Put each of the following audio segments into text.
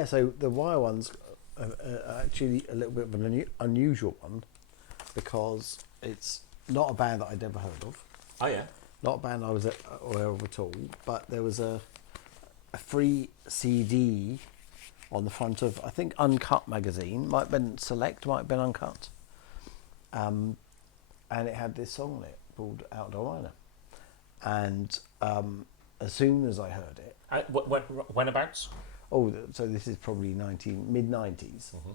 Yeah, so the Wire one's actually a little bit of an unusual one because it's not a band that I'd ever heard of. Oh yeah. Not a band I was aware of at all, but there was a free CD on the front of, I think, Uncut magazine. Might have been Select, might have been Uncut. And it had this song on it called Outdoor Miner. And as soon as I heard it... Whenabouts? Oh, so this is probably mid-90s. Mm-hmm.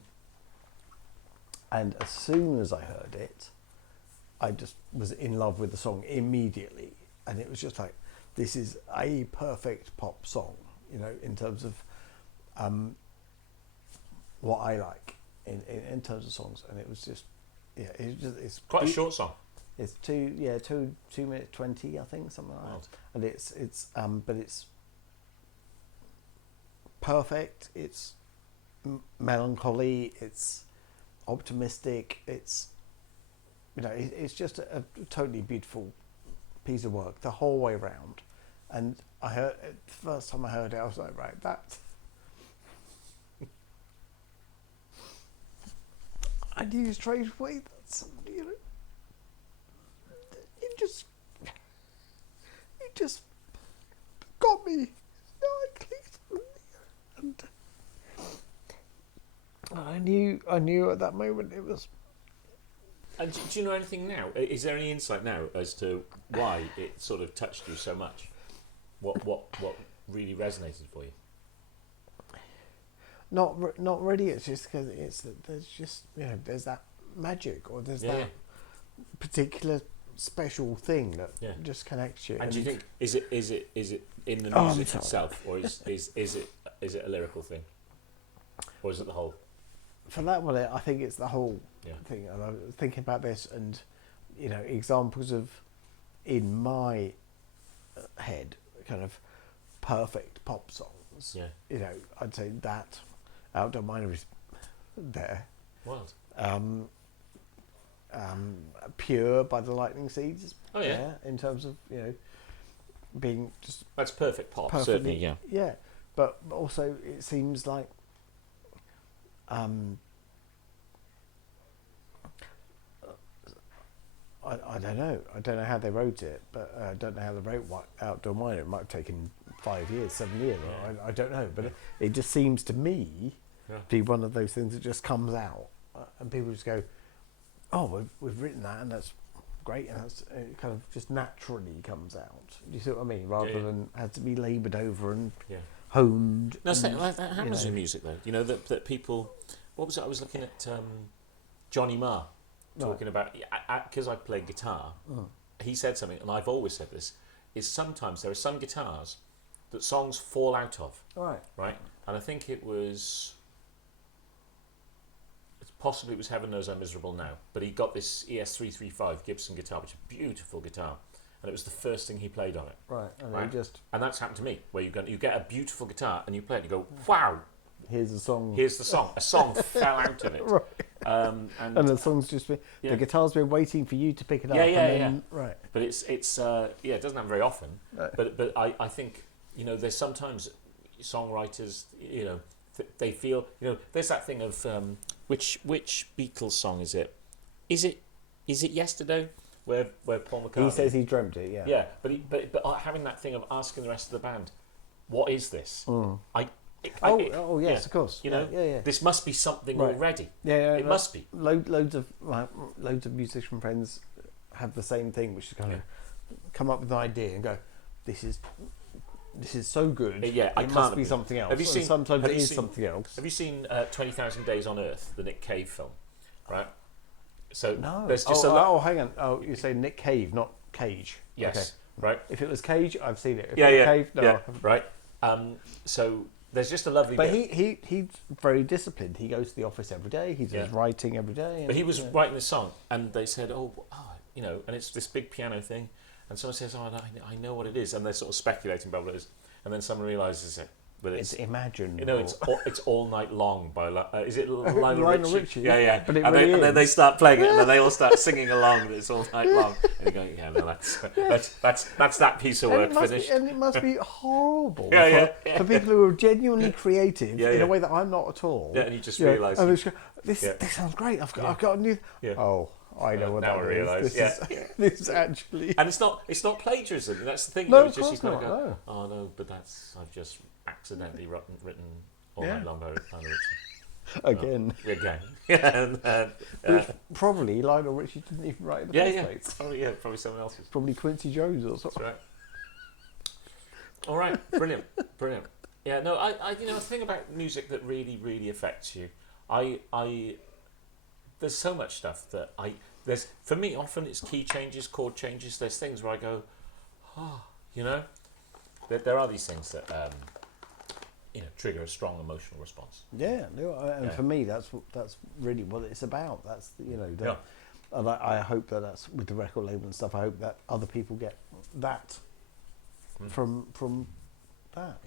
And as soon as I heard it, I just was in love with the song immediately. And it was just like, this is a perfect pop song, you know, in terms of what I like in terms of songs. And it was just, yeah, it's quite a short song. It's 2 minutes 20, I think, something like that. And but it's perfect. It's melancholy. It's optimistic. It's, you know, it's just a totally beautiful piece of work the whole way around. And I heard it, the first time I heard it, I was like, right, that. I knew straight away that's, you know, it just got me. And I knew at that moment it was. And do you know anything now? Is there any insight now as to why it sort of touched you so much? What really resonated for you? Not really. It's just because there's just, you know, there's that magic, or there's that particular special thing that just connects you. And do you think is it in the music itself, or is it a lyrical thing, or is it the whole? For that one, I think it's the whole thing. And I was thinking about this, and, you know, examples of, in my head, kind of perfect pop songs. Yeah. You know, I'd say that Outdoor Miner is there. Wild. Pure by the Lightning Seeds. Oh yeah. In terms of, you know, being just. That's perfect pop, certainly. Yeah. Yeah, but also it seems like. I don't know. I don't know how they wrote it, but I don't know how they wrote Outdoor Miner. It might have taken 5 years, 7 years. I don't know, but it just seems to me to be one of those things that just comes out, and people just go, "Oh, we've written that, and that's great," and it kind of just naturally comes out. Do you see what I mean? Rather than had to be laboured over and honed. No, that happens in music, though. You know that people. What was it? I was looking at Johnny Marr. Talking about, because I play guitar, he said something, and I've always said this, is sometimes there are some guitars that songs fall out of. Right? And I think it was Heaven Knows I'm Miserable Now, but he got this ES335 Gibson guitar, which is a beautiful guitar, and it was the first thing he played on it. Right. And that's happened to me, where you get a beautiful guitar, and you play it, and you go, wow! Here's the song. A song fell out of it. Right. And the song's just been, the guitar's been waiting for you to pick it up. Yeah. Right. But it doesn't happen very often. Right. But I think, you know, there's sometimes songwriters, you know, they feel, you know, there's that thing of which Beatles song is it? Is it Yesterday? Where Paul McCartney, he says he dreamt it. Yeah. Yeah, but having that thing of asking the rest of the band, what is this? Yes, of course. You know, this must be something already. It must be. Loads of musician friends have the same thing, which is kind of come up with an idea and go, "This is so good. It must be something else." Sometimes it is something else. Have you seen 20,000 Days on Earth, the Nick Cave film? Right. So no. There's just hang on. Oh, you say Nick Cave, not Cage. Yes. Okay. Right. If it was Cage, I've seen it. Cave, no. Yeah. Right. So. There's just a lovely but bit. He's very disciplined. He goes to the office every day. He's writing every day. But he was writing this song, and they said, you know, and it's this big piano thing, and someone says, I know what it is, and they're sort of speculating about what it is, and then someone realises it. but it's Imagine. You know, it's All Night Long by is it Lionel Richie? Yeah, yeah. But and then they start playing it, and then they all start singing along. That it's All Night Long, and you go, yeah, no, that's that piece of work finished. And it must be horrible for people who are genuinely creative in a way that I'm not at all. Yeah, and you just realise this sounds great. I've got a new. Yeah. Oh, I know what now that I realise. This is actually. And it's not plagiarism. That's the thing. No, it's just you've got to go. No. Oh no, but I've just accidentally written All Night Long by Lionel Richie. Again. Which probably Lionel Richie didn't even write in the first place. Probably someone else's. Probably Quincy Jones or something. That's right. All right, brilliant. Yeah, no, I the thing about music that really, really affects you, there's so much stuff that there's, for me, often it's key changes, chord changes. There's things where I go, there are these things that, trigger a strong emotional response. Yeah, and for me, that's really what it's about. That's, and I hope that's with the record label and stuff. I hope that other people get that from that.